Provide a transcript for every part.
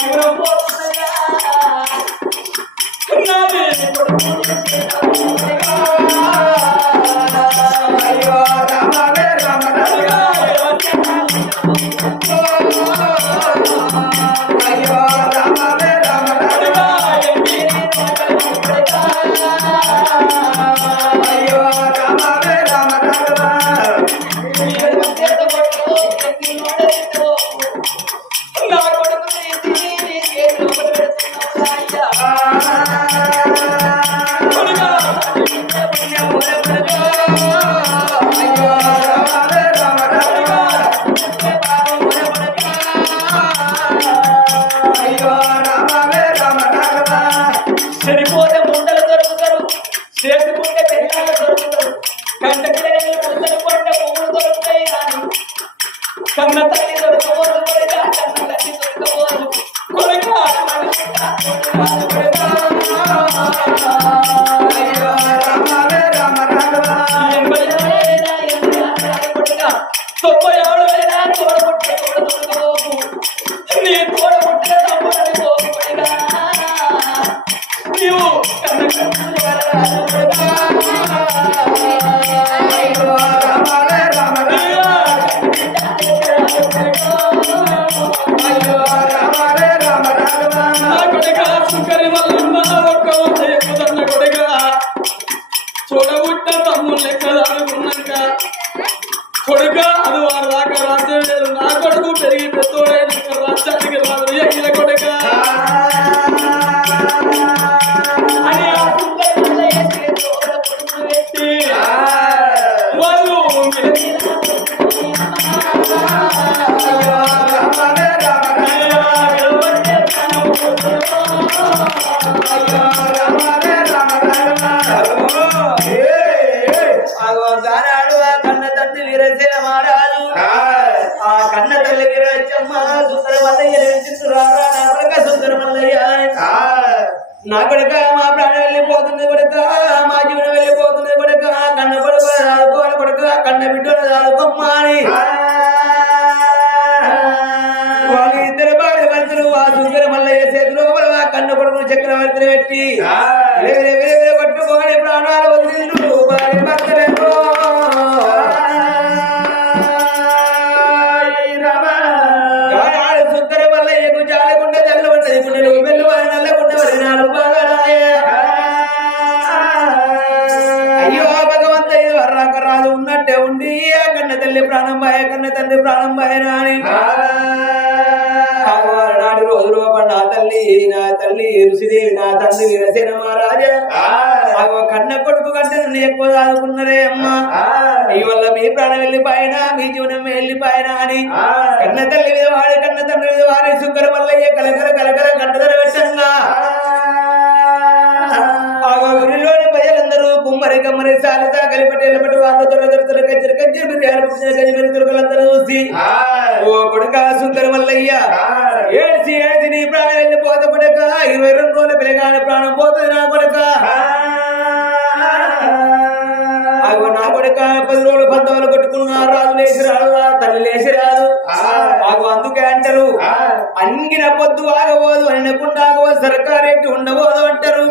జీవనం పోతుందయ్యా 啊。కన్న నా నా కొడుక మా ప్రాణం వెళ్ళిపోతుంది కొడుక మా జీవనం వెళ్ళిపోతుంది కొడుక కన్న కొడుకు చదువుకోవాలి కొడుక కన్న బిడ్డలు చదువుకోమ్మా అని వాళ్ళు ఇద్దరు భార్య భర్తలు ఆ. సుందర మల్లయ్య చేతిలో కన్న కొడుకు చక్రవర్తిని పెట్టి తండ్రి ప్రాణం నాడు రోజు నా తల్లి నా తల్లి ఋషిదేవి నా తండ్రి వీరసేన మహారాజా. కన్న కొడుకు కంటే నన్ను ఎక్కువ దాదుకున్నారే అమ్మా. ఈ వల్ల మీ ప్రాణం వెళ్ళిపోయినా మీ జీవనం వెళ్ళిపోయినా అని. కన్న తల్లి మీద వాడి కన్న తండ్రి మీద వారి సుక్కర మల్లయ్య కలకల కలకల కంటదర పెట్టంగా కుమ్మరి కమ్మరి సాలత కలిపట్టి ఎల్లబట్టి వాళ్ళు తొడ తొడ కజ్జర కజ్జర మిరియాలు పుచ్చిన కజ్జర తురుకలందరూ చూసి ఓ కొడుక సుందర మల్లయ్య ఏడ్చి ఏడ్చి నీ ప్రాణం వెళ్ళిపోతే కొడుక ఇరవై రెండు రోజుల పిల్లగాని ప్రాణం పోతుంది నా కొడుక. అగో నా కొడుక పది రోజులు పంతొమ్మిది కొట్టుకున్నా రాజు లేచి రాదు ఆ తల్లి లేచి రాదు. అగో అందుకే అంటారు అంగిన పొద్దు ఆగబోదు అనకుండా సర్కారెట్టి ఉండబోదు అంటారు.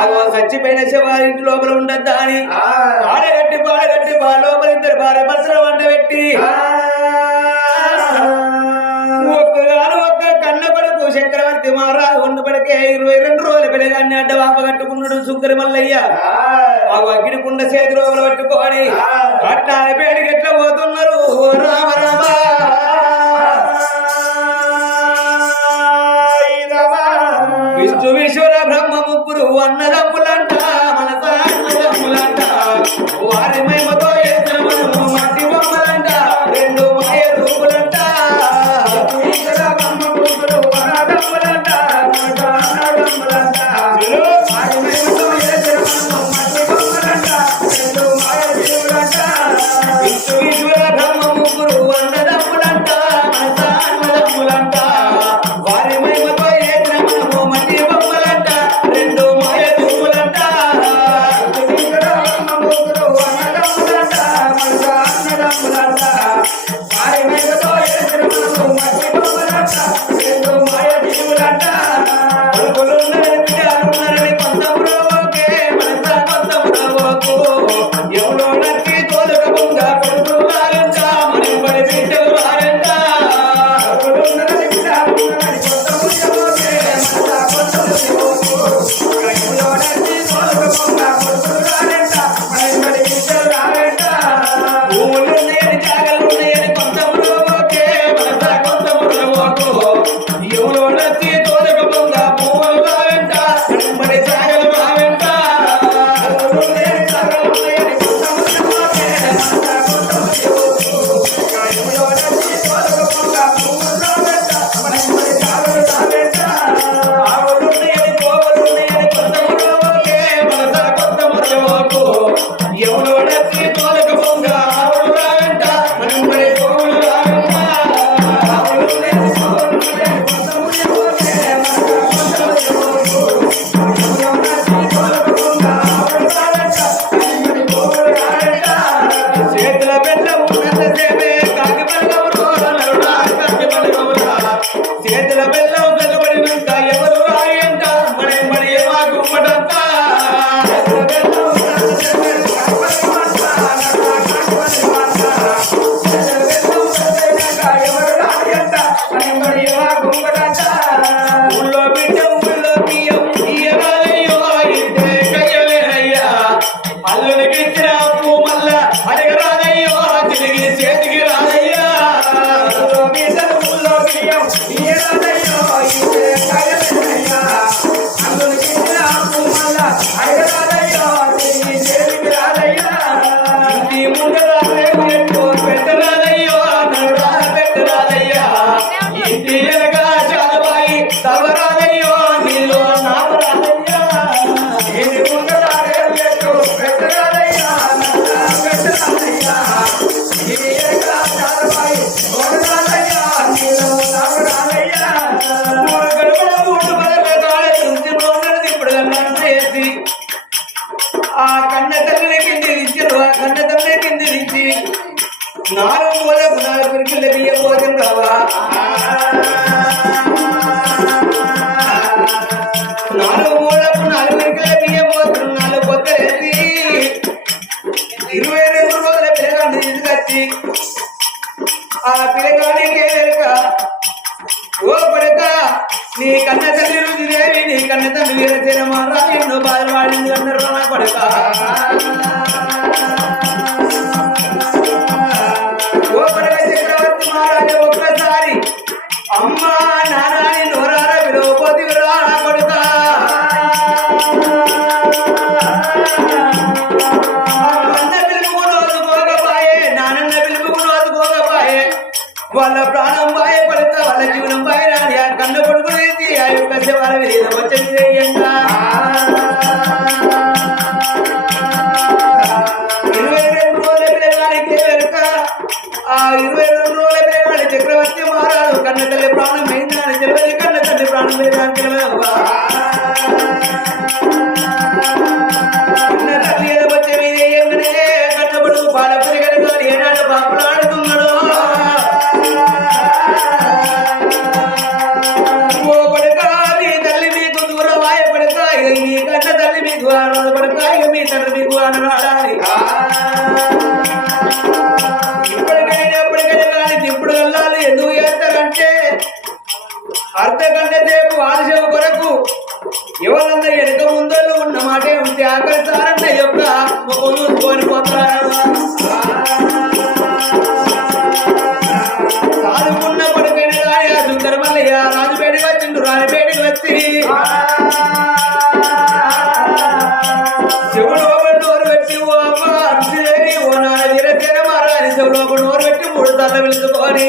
అగో చచ్చిపోయిన శివారింటి లోపల ఉండద్దా అని? ఆడగట్టి పాడగట్టి బా లోపల ఇద్దరు భార్య భర్తలు వంట పెట్టి. ఒక్కగాను ఒక్క కన్న కొడుకు చక్రవర్తి మహారాజు ఉండబడికే ఇరవై రెండు రోజుల పిల్లగాన్ని అడ్డ వాప కట్టుకున్నాడు సుంకరి మల్లయ్య. ఆ. అగ్గిడి కుండ చేతి రోజులు పట్టుకొని అట్లా పేడికి ఎట్లా పోతున్నాడు కన్న తల్లి రుచిదేవి నీ కన్న తల్లి రచన మారా ఎన్నో బాధలు వాడింది అన్నారు నా కొడుక చక్రవర్తి మహారాజు వాళ్ళ ప్రాణం బాయపడతా వాళ్ళ జీవనం బాయరాని కన్ను కొడుకు కలిసి వారి వచ్చింది ఇరవై రెండు రోజుల పిల్లగానికి వెనుక? ఆ ఇరవై చక్రవర్తి మహారాజు కన్న తల్లి ప్రాణం అయిందని తెలియదు కన్న తల్లి ప్రాణం అయిందని తెలియదు రాజు ఉన్నప్పుడు పడిపోయిన కానీ రాజు ధర్మల్లయ్య రాజు బయటకు వచ్చిండు రాని బయటకు వచ్చి. శివుడు ఒక నోరు పెట్టి ఓ అమ్మ అర్చి ఓ నాన్న జిరసేన మహారాజు శివుడు ఒక నోరు పెట్టి మూడు సార్లు పిలుచుకొని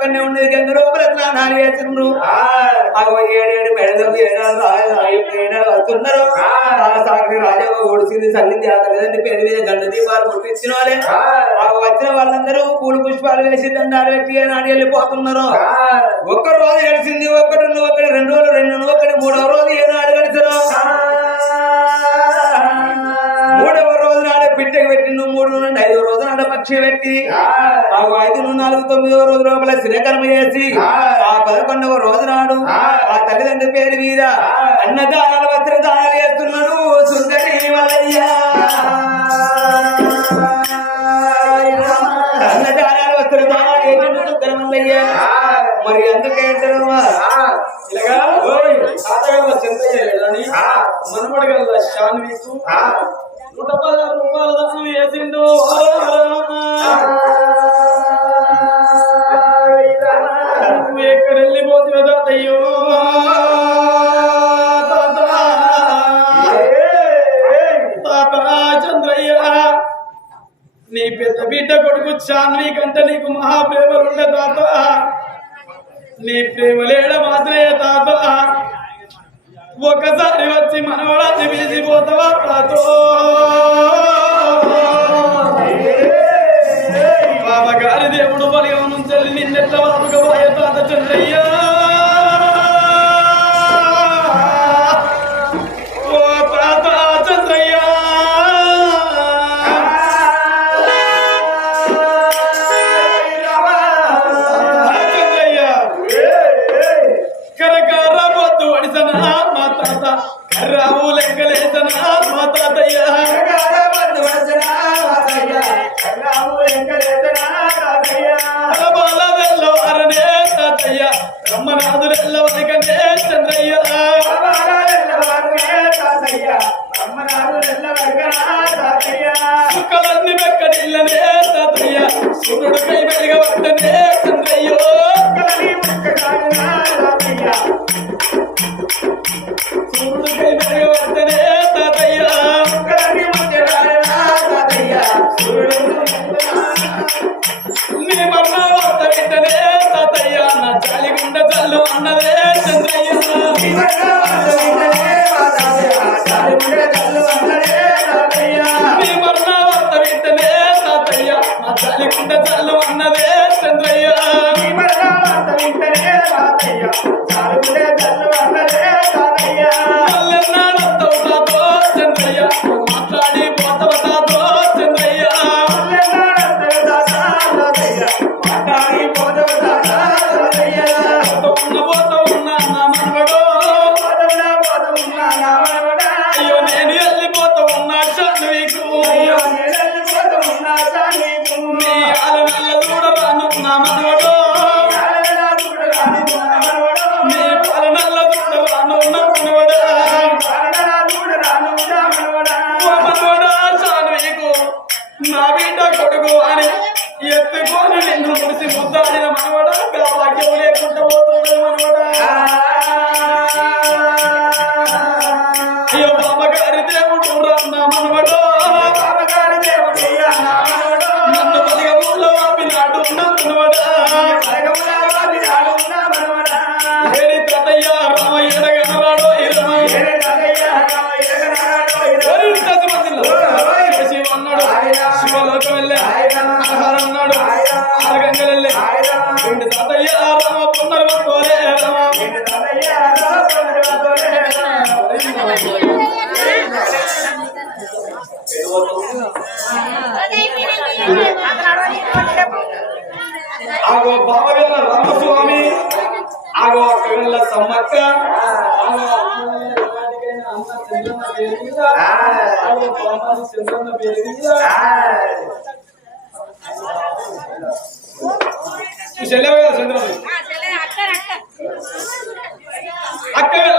పక్కనే ఉండేది గంగ లోపల స్నానాలు చేసిండ్రు అగో ఏడేడు మెడలకు ఏడాడు ఏడాడు వస్తున్నారు. సాగరి రాజాగా ఓడిసింది చల్లింది ఆ తల్లిదండ్రి పేరు మీద గండ దీపాలు ముట్టించిన వాళ్ళే. ఆ. వచ్చిన వాళ్ళందరూ పూలు పుష్పాలు వేసి దండాలు పెట్టి నాడు వెళ్ళిపోతున్నారు. ఒక్క రోజు గడిచింది ఒకటి నువ్వు ఒకటి రెండు రోజులు రెండు ఒకటి మూడవ రోజు ఏనాడు గడిచరు మూడవ రోజు నాడు పిట్టకి పెట్టి నువ్వు మూడు నుండి ఐదో రోజు నాడు పక్షి పెట్టి ఐదు నుండి నాలుగు తొమ్మిదవ రోజు లోపల శ్రీకర్మ చేసి ఆ పదకొండవ రోజు నాడు ఆ తల్లిదండ్రుల పేరు మీద అన్నదానాలు వస్త్రదానాలు చేస్తున్నాడు సుందరి మల్లయ్య అన్నదానాలు వస్త్రదానాలు చేస్తున్నాడు సుందరి మల్లయ్య మరి అందుకేంటారమ్మా ఇలాగా? చింతయ్య లేడని మనమడగల శాన్వికు నూట పదహారు రూపాయల దానం వేసిండు నువ్వు ఎక్కడ వెళ్ళిపోతున్నా తాతయ్యో? నీ పెద్ద బిడ్డ కొడుకు చాన్వి కంటే నీకు మహాప్రేమలుండే తాత. నీ ప్రేమలేడ మాత్రమే తాత. ఒకసారి వచ్చి మనవడాన్ని పిలిచిపోతావా తాతో? సుక్కలన్నీ వెక్కడిల్లనే తాతయ్య సూర్యుడు కై వెలుగవద్దనే చంద్రయ్యో. చల్లు అన్నదే చంద్రయ్య. పేరు మీద చెల్లెవే చంద్రమ్మ అక్కగల్ల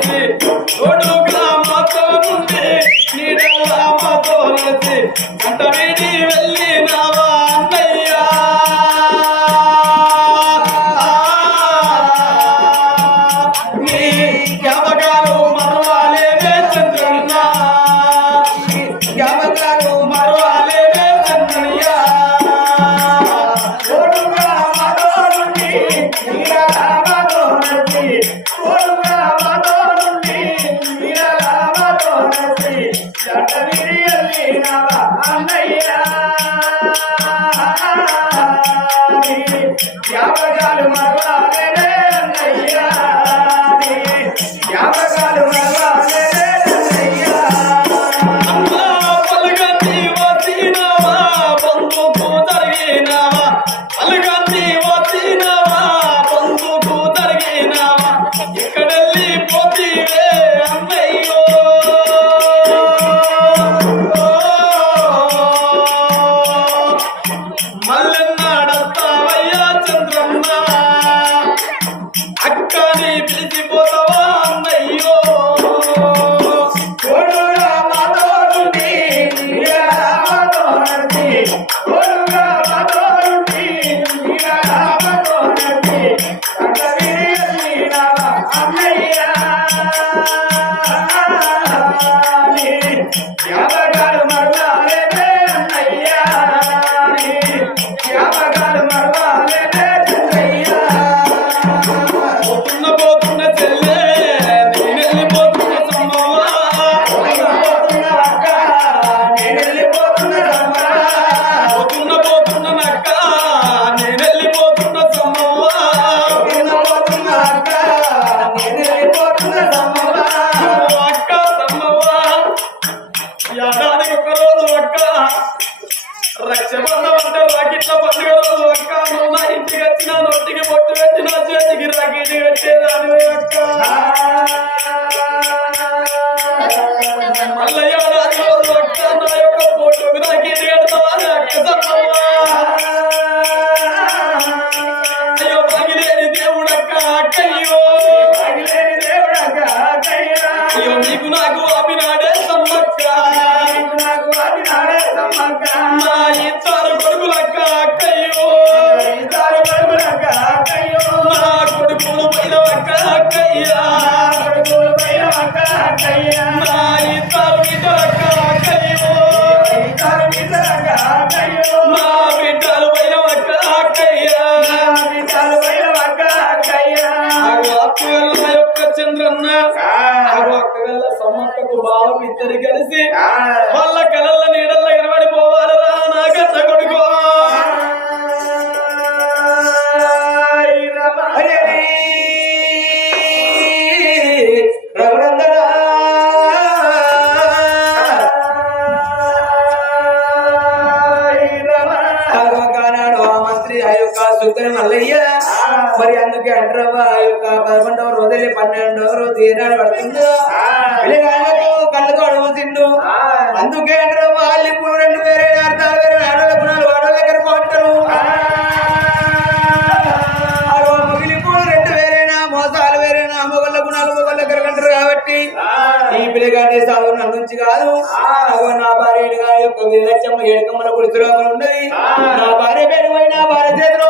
నచ్చి రోడ్డు గ్రామతో నుండి నీడ గ్రామతో నచ్చి అంట అన్నయ్య? మా బిడ్డలు పైన వక్క అక్కయ్యా. యొక్క చంద్రన్న. అక్కగల సమక్కకు భావం ఇద్దరు కలిసి వాళ్ళ కళల నీడల్లో ఇంకేంటారు వాళ్ళు ఇప్పుడు రెండు వేరే అర్థాలు వేరే ఆడవాళ్ళ వాడవాళ్ళ దగ్గర రెండు దగ్గర కాబట్టి ఈ సాగు నుంచి కాదు. నా భార్య నా భార్య పేరు నా భార్య చేతిలో